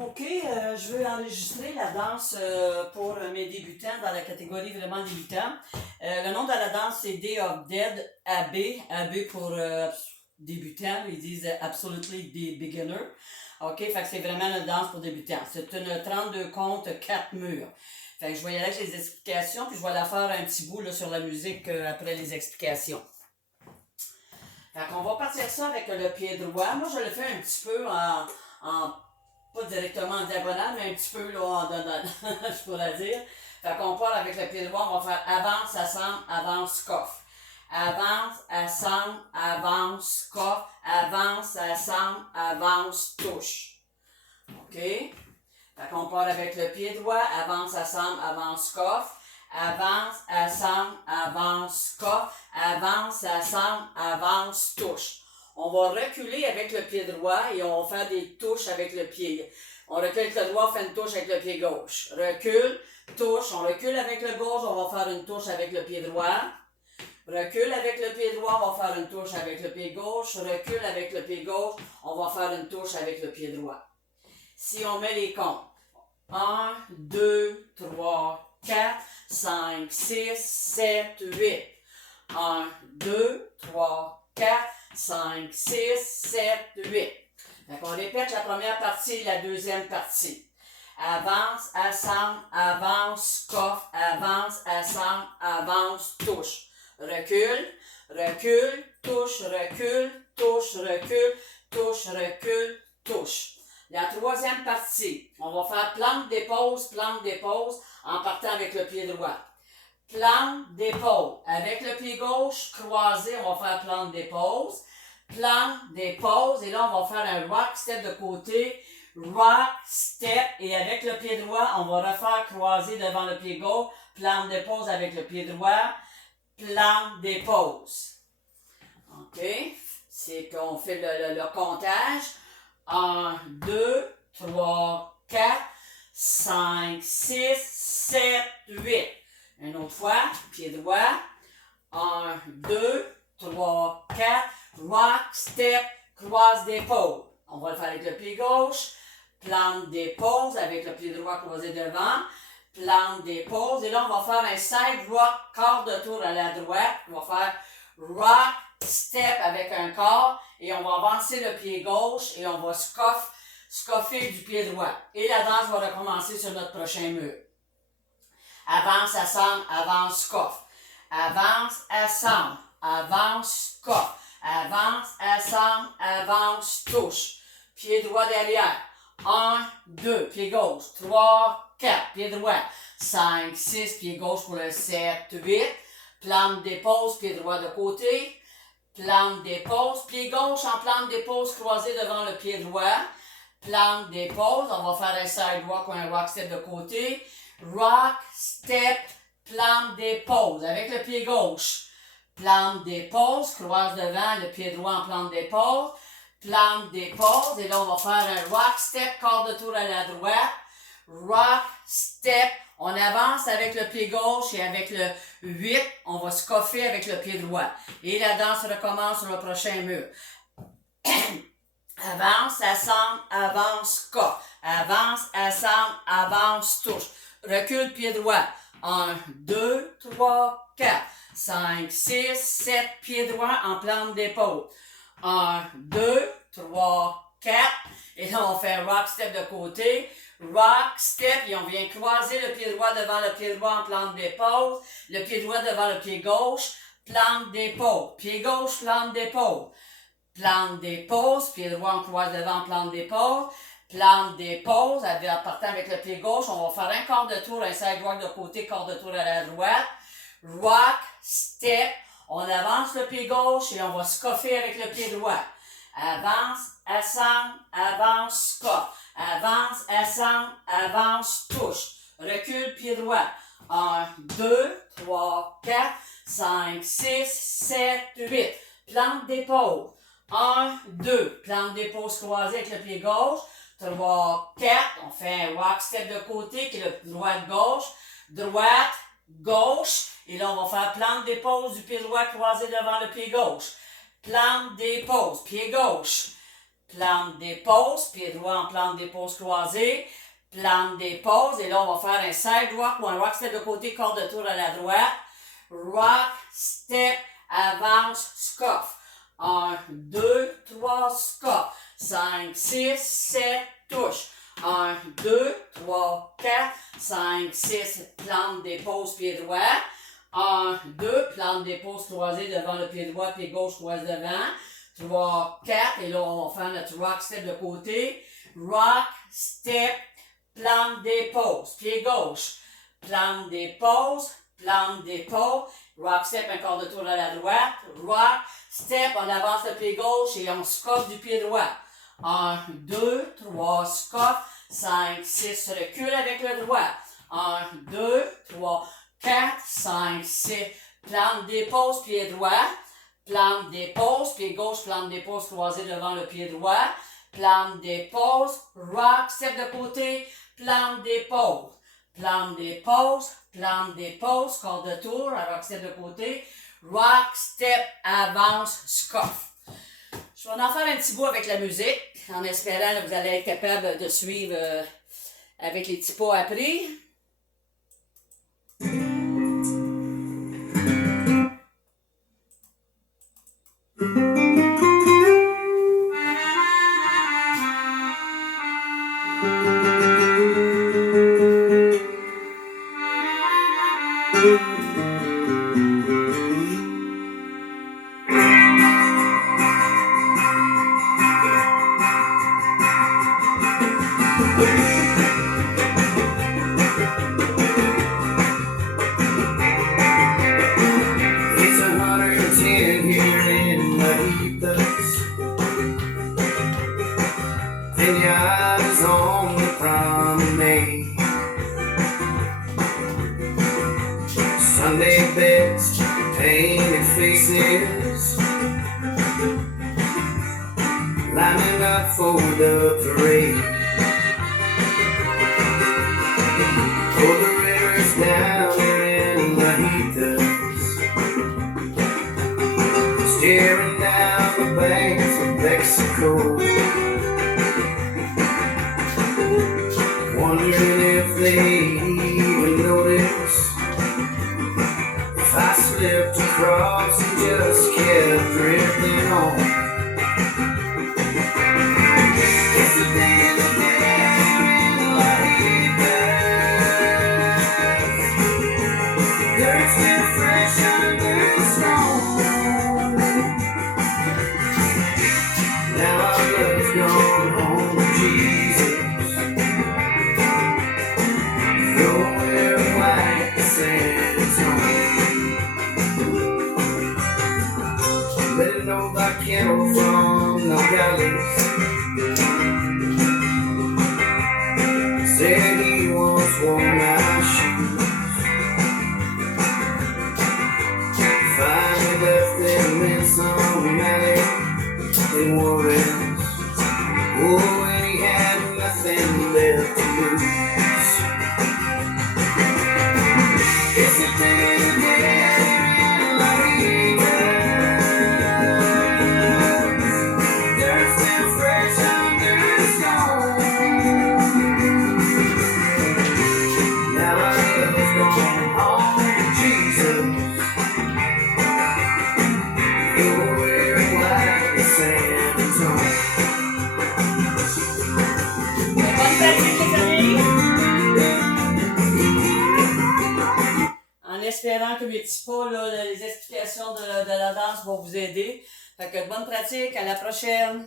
OK, je veux enregistrer la danse pour mes débutants dans la catégorie vraiment débutants. Le nom de la danse, c'est Day of Dead, AB. AB pour débutants, ils disent Absolutely Beginner. OK, fait que c'est vraiment une danse pour débutants. C'est une 32 comptes, 4 murs. Fait que je vais y aller avec les explications, puis je vais la faire un petit bout là, sur la musique après les explications. Fait qu'on va partir ça avec le pied droit. Moi, je le fais un petit peu en pas directement en diagonale, mais un petit peu là, je pourrais dire. Fait qu'on part avec le pied droit, on va faire avance, assemble, avance, coffre. Avance, assemble, avance, coffre. Avance, assemble, avance, touche. OK? Fait qu'on part avec le pied droit, avance, assemble, avance, coffre. Avance, assemble, avance, coffre. Avance, assemble, avance, touche. On va reculer avec le pied droit et on va faire des touches avec le pied. On recule avec le droit, on fait une touche avec le pied gauche. Recule, touche, on recule avec le gauche, on va faire une touche avec le pied droit. Recule avec le pied droit, on va faire une touche avec le pied gauche. Recule avec le pied gauche, on va faire une touche avec le pied droit. Si on met les comptes, 1, 2, 3, 4, 5, 6, 7, 8. 1, 2, 3, 4, 5, 6, 7, 8. Donc, on répète la première partie et la deuxième partie. Avance, assemble, avance, coffre, avance, assemble, avance, touche. Recule, recule, touche, recule, touche, recule, touche, recule, touche. La troisième partie, on va faire plante, dépose en partant avec le pied droit. Plante, dépose. Avec le pied gauche croisé, on va faire plante, dépose. Plante, dépose. Et là, on va faire un rock step de côté. Rock, step. Et avec le pied droit, on va refaire croiser devant le pied gauche. Plante, dépose avec le pied droit. Plante, dépose. OK? C'est qu'on fait le comptage. 1, 2, 3, 4, 5, 6, 7, 8. Une autre fois, pied droit. 1, 2, 3, 4. Rock, step, croise d'épaule. On va le faire avec le pied gauche. Plante, dépose avec le pied droit croisé devant. Plante, dépose. Et là, on va faire un side rock, quart de tour à la droite. On va faire rock, step avec un quart. Et on va avancer le pied gauche et on va scoffer du pied droit. Et la danse va recommencer sur notre prochain mur. Avance, assemble, avance, coffre. Avance, assemble, avance, coffre. Avance, assemble, avance, touche. Pied droit derrière. 1, 2, pied gauche. 3, 4, pied droit. 5, 6, pied gauche pour le 7, 8. Plante, dépose, pied droit de côté. Plante, dépose, pied gauche en plante, dépose croisé devant le pied droit. Plante, dépose, on va faire un side rock ou un rock step de côté. Rock, step, plante, dépose avec le pied gauche. Plante, dépose, croise devant le pied droit en plante, dépose. Plante, dépose, et là on va faire un rock, step, quart de tour à la droite. Rock, step, on avance avec le pied gauche et avec le 8, on va scoffer avec le pied droit. Et la danse recommence sur le prochain mur. Avance, assemble, avance, coffre. Avance, assemble, avance, touche. Recule, pied droit. 1, 2, 3, 4, 5, 6, 7, pied droit en plante d'épaule. 1, 2, 3, 4. Et là, on fait un rock step de côté. Rock, step, et on vient croiser le pied droit devant le pied droit en plante d'épaule. Le pied droit devant le pied gauche. Plante d'épaule. Pied gauche, plante d'épaule. Plante dépose, pied droit on croise devant, plante dépose. Plante dépose, en partant avec le pied gauche, on va faire un quart de tour, un side rock de côté, quart de tour à la droite. Rock, step, on avance le pied gauche et on va scoffer avec le pied droit. Avance, assemble, avance, coffre. Avance, assemble, avance, touche. Recule, pied droit. 1, 2, 3, 4, 5, 6, 7, 8. Plante d'épaule. 1, 2, plante d'épaule croisée avec le pied gauche. 3, 4, on fait un rock step de côté qui est le droite-gauche. Droite, gauche. Et là, on va faire plante d'épaule du pied droit croisé devant le pied gauche. Plante, dépose, pied gauche. plante dépose, pied droit en plante dépose croisée, plante dépose, et là on va faire un side rock ou un rock step de côté, corde de tour à la droite, rock, step, avance, scuff. 1, 2, 3, scuff. 5, 6, 7, touche. 1, 2, 3, 4, 5, 6, plante dépose, pied droit. 1, 2, plante dépose croisée devant le pied droit, pied gauche croise devant. 3, 4, et là on va faire notre rock step de côté. Rock, step, plante dépose, pied gauche. Plante dépose, rock step, un quart de tour à la droite. Rock, step, on avance le pied gauche et on scuff du pied droit. 1, 2, 3, scuff. 5, 6, recule avec le droit. 1, 2, 3, 4, 5, 6, plante dépose, pied droit. Plante dépose, pied gauche, plante dépose croisée devant le pied droit. Plante dépose, rock, step de côté, plante dépose. Plante dépose, corde de tour, rock, step de côté. Rock, step, avance, scuff. Je vais en faire un petit bout avec la musique, en espérant que vous allez être capable de suivre avec les petits pas après. Sunday beds, painted faces, lining up for the parade. Oh, the river's down there in the heathers, staring down the banks of Mexico, wondering if they even notice if I slipped across and just kept drifting on. It's the day of the dead in La Dirt's still fresh under the stone. Now our love's gone home to Jesus. Nowhere like the San Antonio. Better know about cattle from Nogales. Said he once wore my shoes. Finally left them in some alley in Juarez. Oh, and he had nothing left to lose. It's a day of the dead in La Dirt's still fresh under the stone. Now our love's gone home to Jesus. Nowhere like the San Antonio. Bonne pratique, les amis! En espérant que mes petits pas, là, les explications de la danse vont vous aider. Fait que bonne pratique, à la prochaine!